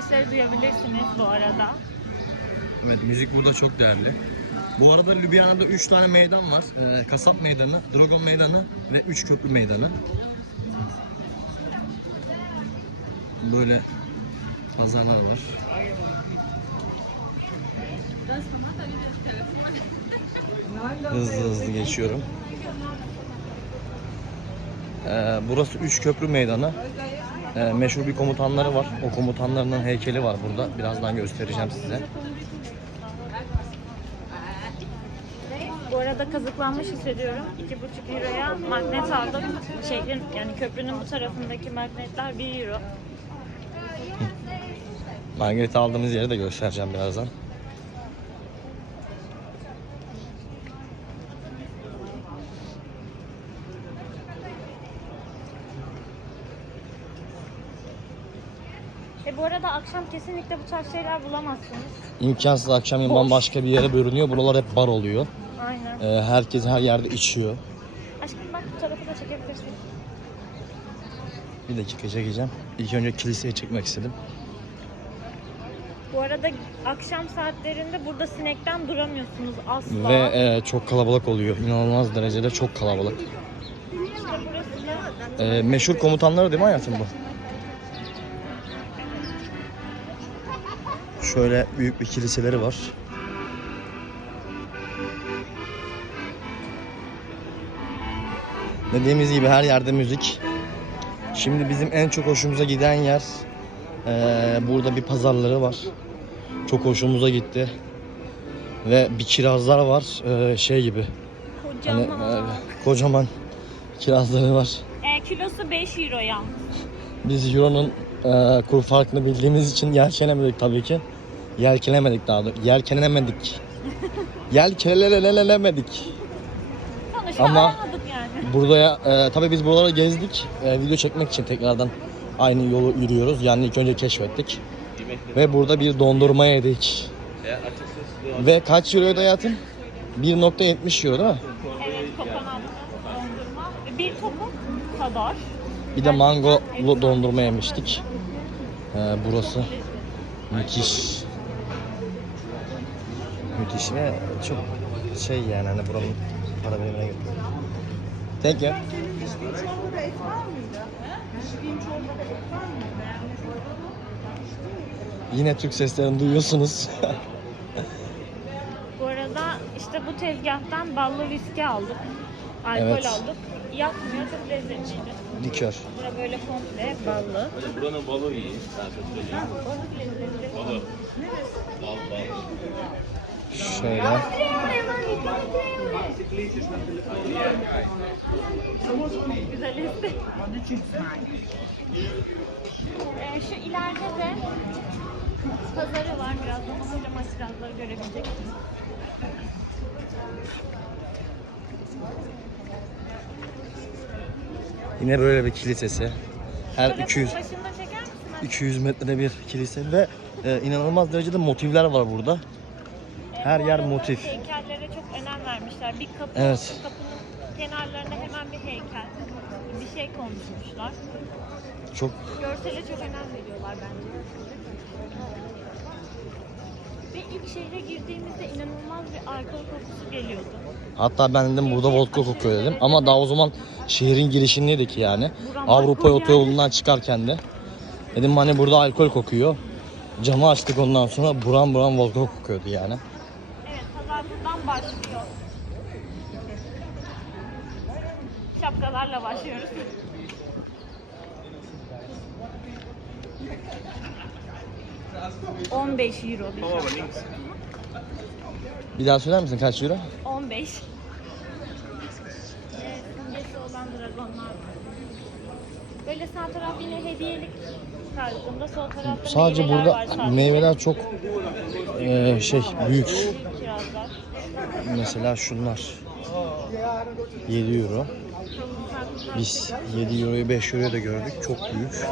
sesleri duyabilirsiniz bu arada. Evet müzik burada çok değerli. Bu arada Ljubljana'da 3 tane meydan var. Ee, Kasap Meydanı, Dragon Meydanı ve 3 Köprü Meydanı. Böyle pazarlar var. Hızlı hızlı geçiyorum. Ee, burası Üç Köprü Meydanı. Ee, meşhur bir komutanları var. O komutanlarının heykeli var burada. Birazdan göstereceğim size. Bu arada kazıklanmış hissediyorum. 2,5 euroya magnet aldım. Şehrin yani köprünün bu tarafındaki magnetler 1 euro. Margarita aldığımız yeri de göstereceğim birazdan. E bu arada akşam kesinlikle bu tarz şeyler bulamazsınız. İmkansız akşam Boş. bambaşka bir yere bölünüyor. Buralar hep bar oluyor. Aynen. Ee, herkes her yerde içiyor. Aşkım bak bu tarafı da çekebilirsin. Bir dakika çekeceğim. İlk önce kiliseye çekmek istedim. Bu arada akşam saatlerinde burada sinekten duramıyorsunuz asla. Ve e, çok kalabalık oluyor. İnanılmaz derecede çok kalabalık. İşte burası da Ee, meşhur komutanları değil mi hayatım bu? Şöyle büyük bir kiliseleri var. Dediğimiz gibi her yerde müzik. Şimdi bizim en çok hoşumuza giden yer eee, burada bir pazarları var. Çok hoşumuza gitti. Ve bir kirazlar var eee, şey gibi. Hani kocaman. eee, kocaman kirazları var. E, kilosu 5 euro yalnız. Biz Euro'nun eee kur farkını bildiğimiz için yelkenemedik tabii ki. Yelkenemedik daha doğrusu. Yelkenemedik. Yelkelelemedik. Sonuçta Ama- alamadık yani. Burada ya, e, tabii biz buraları gezdik. E, video çekmek için tekrardan aynı yolu yürüyoruz. Yani ilk önce keşfettik. Ve burada bir dondurma yedik. Ve kaç euroydu hayatım? 1.70 euro değil mi? Evet kokonatlı dondurma. Bir topuk kadar. Bir de mangolu dondurma yemiştik. E, burası müthiş. Müthiş ve çok şey yani hani buranın para birimine göre. Thank you. Yine Türk seslerini duyuyorsunuz. Bu arada işte bu tezgahtan ballı viski aldık. Alkol Evet. aldık. Yakmıyor çok lezzetliydi. Likör. Bura böyle komple ballı. Buranın balığı iyi. Ben sana söyleyeyim. Balık lezzetli. Şöyle. Güzel esti. Ee, şu ileride de pazarı var. Birazdan bakınca masrafları görebileceksiniz. Yine böyle bir kilisesi. Her Şöyle 200 başında çeker misin? 200 metrede bir kilise ve e, inanılmaz derecede motifler var burada. Her yer motif. Heykellere çok önem vermişler. Bir kapı, Evet. kapının kenarlarına hemen bir heykel. Bir şey konmuşlar. Çok Görsele çok önem veriyorlar bence. Ve ilk şehre girdiğimizde inanılmaz bir alkol kokusu geliyordu. hatta ben dedim burada vodka kokuyor dedim ama daha o zaman şehrin girişindeydik yani. Avrupa otoyolundan çıkarken de. Dedim hani burada alkol kokuyor. Camı açtık ondan sonra buram buram vodka kokuyordu yani. Buradan başlıyor. Şapkalarla başlıyoruz. ...15 euro bir şapka. Bir daha söyler misin kaç euro? 15. Evet, simgesi olan dragonlar var. Böyle sağ taraf yine hediyelik tarzında, sol tarafta Sadece meyveler burada var sadece. meyveler çok e, şey büyük. Mesela şunlar. 7 euro. Biz 7 euroyu 5 euroya da gördük. Çok büyük.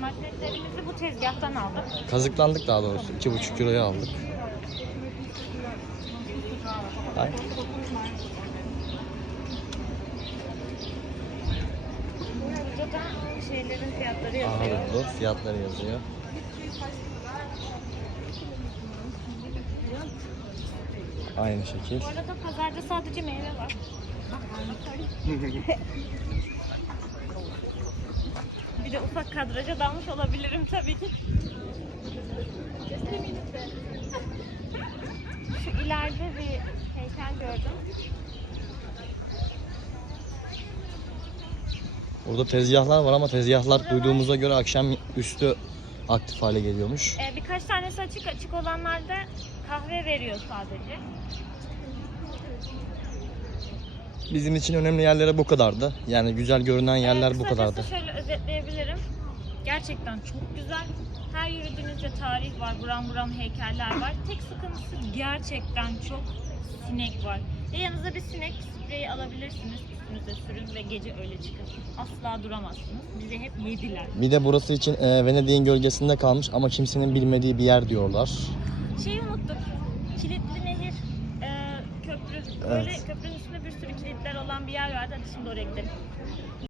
Magnetlerimizi bu tezgahtan aldık. Kazıklandık daha doğrusu. 2,5 euroya aldık. Ay. Burada da şeylerin fiyatları yazıyor. Ağırlıklı fiyatları yazıyor. Aynı şekil. Bu arada pazarda sadece meyve var. Bir de ufak kadraja dalmış olabilirim tabii ki. Şu ileride bir heykel gördüm. Burada tezgahlar var ama tezgahlar duyduğumuza göre akşam üstü aktif hale geliyormuş. Ee, birkaç tanesi açık açık olanlarda kahve veriyor sadece. Bizim için önemli yerlere bu kadardı. Yani güzel görünen yerler Ee, bu kadardı. şöyle özetleyebilirim. Gerçekten çok güzel. Her yürüdüğünüzde tarih var, buram buram heykeller var. Tek sıkıntısı gerçekten çok sinek var. Ve yanınıza bir sinek spreyi alabilirsiniz. Üstünüze sürün ve gece öyle çıkın. Asla duramazsınız. Bizi hep yediler. Bir de burası için e, Venedik'in gölgesinde kalmış ama kimsenin bilmediği bir yer diyorlar. Şeyi unuttuk. Kilitli nehir e, köprü. Böyle Evet. köprünün üstünde bir sürü kilitler olan bir yer vardı. Hadi şimdi oraya gidelim.